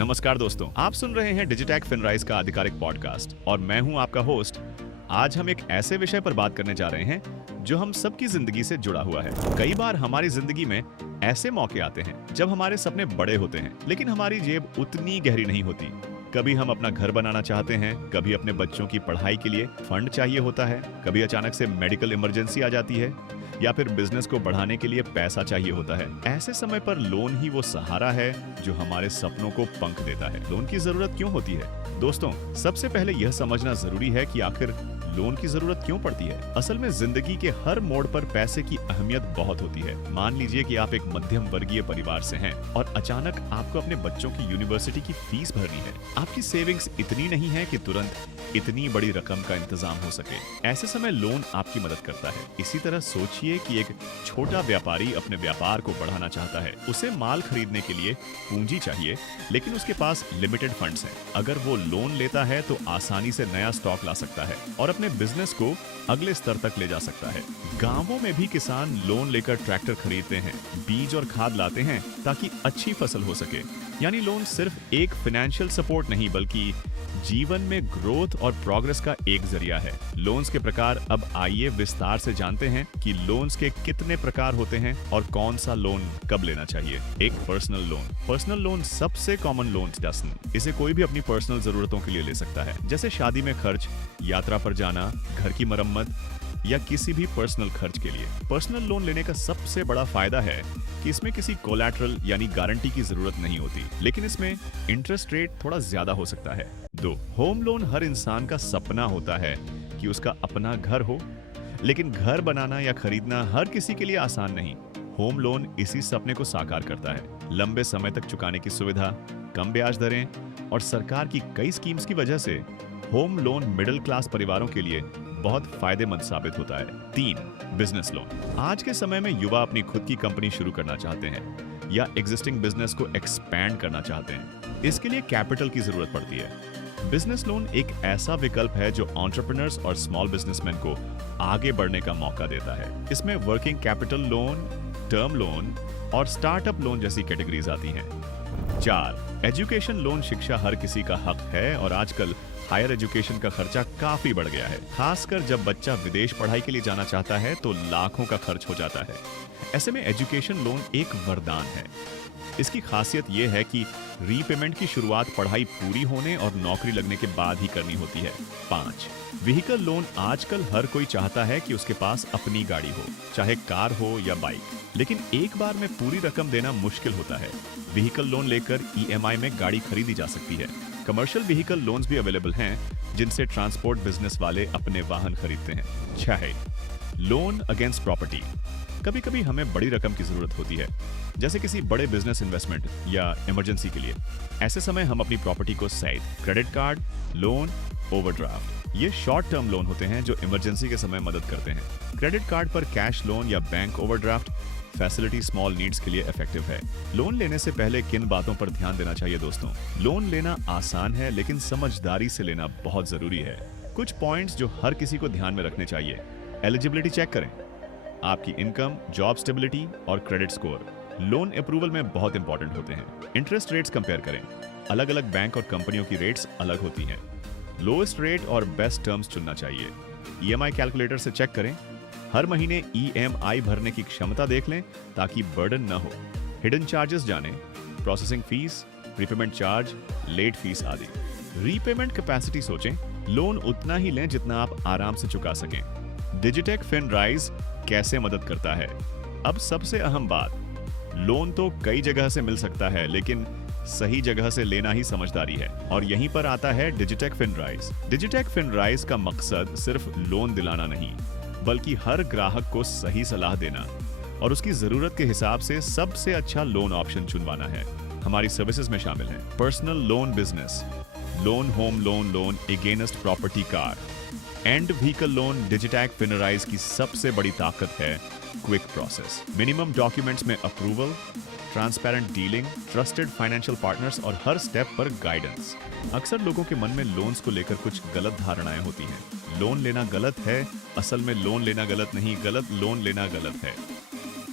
नमस्कार दोस्तों, आप सुन रहे हैं डिजिटैक फिनराइज का आधिकारिक पॉडकास्ट और मैं हूं आपका होस्ट। आज हम एक ऐसे विषय पर बात करने जा रहे हैं जो हम सबकी जिंदगी से जुड़ा हुआ है। कई बार हमारी जिंदगी में ऐसे मौके आते हैं जब हमारे सपने बड़े होते हैं लेकिन हमारी जेब उतनी गहरी नहीं होती। कभी हम अपना घर बनाना चाहते हैं, कभी अपने बच्चों की पढ़ाई के लिए फंड चाहिए होता है, कभी अचानक से मेडिकल इमरजेंसी आ जाती है या फिर बिजनेस को बढ़ाने के लिए पैसा चाहिए होता है। ऐसे समय पर लोन ही वो सहारा है जो हमारे सपनों को पंख देता है। लोन की जरूरत क्यों होती है? दोस्तों, सबसे पहले यह समझना जरूरी है कि आखिर लोन की जरूरत क्यों पड़ती है। असल में जिंदगी के हर मोड़ पर पैसे की अहमियत बहुत होती है। मान लीजिए कि आप एक मध्यम वर्गीय परिवार से हैं और अचानक आपको अपने बच्चों की यूनिवर्सिटी की फीस भरनी है। आपकी सेविंग्स इतनी नहीं है कि तुरंत इतनी बड़ी रकम का इंतजाम हो सके। ऐसे समय लोन आपकी मदद करता है। इसी तरह सोचिए कि एक छोटा व्यापारी अपने व्यापार को बढ़ाना चाहता है। उसे माल खरीदने के लिए पूंजी चाहिए लेकिन उसके पास लिमिटेड फंड्स हैं। अगर वो लोन लेता है तो आसानी से नया स्टॉक ला सकता है और अपने बिजनेस को अगले स्तर तक ले जा सकता है। गांवों में भी किसान लोन लेकर ट्रैक्टर खरीदते हैं, बीज और खाद लाते हैं ताकि अच्छी फसल हो सके। यानी लोन सिर्फ एक फाइनेंशियल सपोर्ट नहीं बल्कि जीवन में ग्रोथ और प्रोग्रेस का एक जरिया है। लोन्स के प्रकार अब आइए विस्तार से जानते हैं कि लोन्स के कितने प्रकार होते हैं और कौन सा लोन कब लेना चाहिए। एक पर्सनल लोन। पर्सनल लोन सबसे कॉमन लोन जैसन। इसे कोई भी अपनी पर्सनल जरूरतों के लिए ले सकता है, जैसे शादी में खर्च, यात्रा पर जाना, घर की मरम्मत या किसी भी पर्सनल खर्च के लिए। पर्सनल लोन लेने का सबसे बड़ा फायदा है कि इसमें किसी कोलैटरल यानी गारंटी की जरूरत नहीं होती, लेकिन इसमें इंटरेस्ट रेट थोड़ा ज्यादा हो सकता है। 2. Home loan. हर इंसान का सपना होता है कि उसका अपना घर हो, लेकिन घर बनाना या खरीदना हर किसी के लिए आसान नहीं। होम लोन इसी सपने को साकार करता है। लंबे समय तक चुकाने की सुविधा, कम ब्याज दरें और सरकार की कई स्कीम्स की वजह से होम लोन मिडिल क्लास परिवारों के लिए बहुत फायदेमंद साबित होता है। 3. Business loan. आज के समय में युवा अपनी खुद की कंपनी शुरू करना चाहते हैं या एग्जिस्टिंग बिजनेस को एक्सपैंड करना चाहते हैं। इसके लिए कैपिटल की जरूरत पड़ती है। बिजनेस लोन एक ऐसा विकल्प है जो एंटरप्रेन्योर्स और स्मॉल बिजनेसमैन को आगे बढ़ने का मौका देता है। इसमें working capital loan, term loan और स्टार्टअप लोन जैसी कैटेगरीज आती हैं। 4. Education loan. शिक्षा हर किसी का हक है और आजकल हायर एजुकेशन का खर्चा काफी बढ़ गया है। खासकर जब बच्चा विदेश पढ़ाई के लिए जाना चाहता है तो लाखों का खर्च हो जाता है। ऐसे में एजुकेशन लोन एक वरदान है। इसकी खासियत यह है कि रीपेमेंट की शुरुआत पढ़ाई पूरी होने और नौकरी लगने के बाद ही करनी होती है। 5. Vehicle loan. आजकल हर कोई चाहता है कि उसके पास अपनी गाड़ी हो, चाहे कार हो या बाइक, लेकिन एक बार में पूरी रकम देना मुश्किल होता है। व्हीकल लोन लेकर ईएमआई में गाड़ी खरीदी जा सकती है। कमर्शियल व्हीकल लोन्स भी अवेलेबल हैं जिनसे ट्रांसपोर्ट बिजनेस वाले अपने वाहन खरीदते हैं। 6. Loan against property. कभी कभी हमें बड़ी रकम की जरूरत होती है, जैसे किसी बड़े बिजनेस इन्वेस्टमेंट या इमरजेंसी के लिए। ऐसे समय हम अपनी प्रॉपर्टी को सहित क्रेडिट कार्ड, लोन, ओवरड्राफ्ट, ये शॉर्ट टर्म लोन होते हैं जो इमरजेंसी के समय मदद करते हैं। क्रेडिट कार्ड पर कैश लोन या bank overdraft facility small needs के लिए इफेक्टिव है। लोन लेने से पहले किन बातों पर ध्यान देना चाहिए दोस्तों? लोन लेना आसान है लेकिन समझदारी से लेना बहुत जरूरी है। कुछ पॉइंट्स जो हर किसी को ध्यान में रखने चाहिए। एलिजिबिलिटी चेक करें, आपकी इनकम, जॉब स्टेबिलिटी और क्रेडिट स्कोर लोन अप्रूवल में बहुत इंपॉर्टेंट होते हैं। इंटरेस्ट रेट्स कंपेयर करें, अलग अलग बैंक और कंपनियों की रेट्स अलग होती हैं। लोएस्ट रेट और बेस्ट टर्म्स चुनना चाहिए। ईएमआई कैलकुलेटर से चेक करें, हर महीने ईएमआई भरने की क्षमता देख लें ताकि बर्डन न हो। हिडन चार्जेस जानें, processing fees, repayment charge, late fees आदि। रीपेमेंट कैपेसिटी सोचें, लोन उतना ही लें जितना आप आराम से चुका सकें। डिजिटैक फिनराइज कैसे मदद करता है? अब सबसे अहम बात, लोन तो कई जगह से मिल सकता है लेकिन सही जगह से लेना ही समझदारी है और यहीं पर आता है डिजिटैक फिनराइज। डिजिटैक फिनराइज का मकसद सिर्फ लोन दिलाना नहीं बल्कि हर ग्राहक को सही सलाह देना और उसकी जरूरत के हिसाब से सबसे अच्छा लोन ऑप्शन चुनवाना है। हमारी सर्विसेज में शामिल हैं personal loan business, loan home loan against property car and vehicle loan. Digitech Finrise की सबसे बड़ी ताकत है क्विक प्रोसेस, मिनिमम डॉक्यूमेंट्स में approval, transparent dealing, trusted financial partners और हर स्टेप पर गाइडेंस। अक्सर लोगों के मन में लोन्स को लेकर कुछ गलत धारणाएं होती हैं। लोन लेना गलत है, असल में लोन लेना गलत नहीं, गलत लोन लेना गलत है।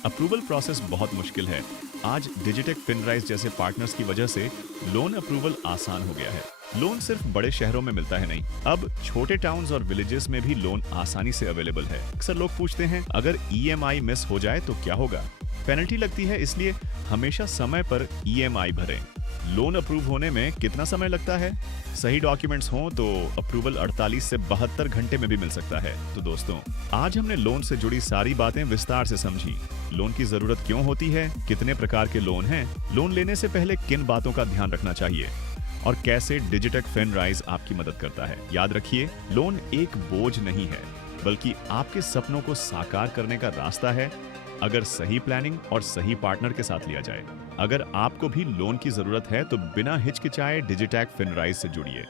अप्रूवल प्रोसेस बहुत मुश्किल है। आज डिजिटेक फिनराइज जैसे पार्टनर्स की वजह से लोन अप्रूवल आसान हो गया है। लोन सिर्फ बड़े शहरों में मिलता है नहीं, अब छोटे टाउन्स और विलेजेस में भी लोन आसानी से अवेलेबल है। अक्सर लोग पूछते हैं अगर ईएमआई मिस हो जाए तो क्या होगा? पेनल्टी लगती है, इसलिए हमेशा समय पर ईएमआई भरें। लोन अप्रूव होने में कितना समय लगता है? सही डॉक्यूमेंट्स हों तो अप्रूवल 48 से 72 घंटे में भी मिल सकता है। तो दोस्तों, आज हमने लोन से जुड़ी सारी बातें विस्तार से समझी। लोन की जरूरत क्यों होती है, कितने प्रकार के लोन हैं, लोन लेने से पहले किन बातों का ध्यान रखना चाहिए और कैसे डिजिटेक फिनराइज आपकी मदद करता है। याद रखिए, लोन एक बोझ नहीं है, बल्कि आपके सपनों को साकार करने का रास्ता है, अगर सही प्लानिंग और सही पार्टनर के साथ लिया जाए। अगर आपको भी लोन की जरूरत है तो बिना हिचकिचाए डिजिटेक फिनराइज से जुड़िए।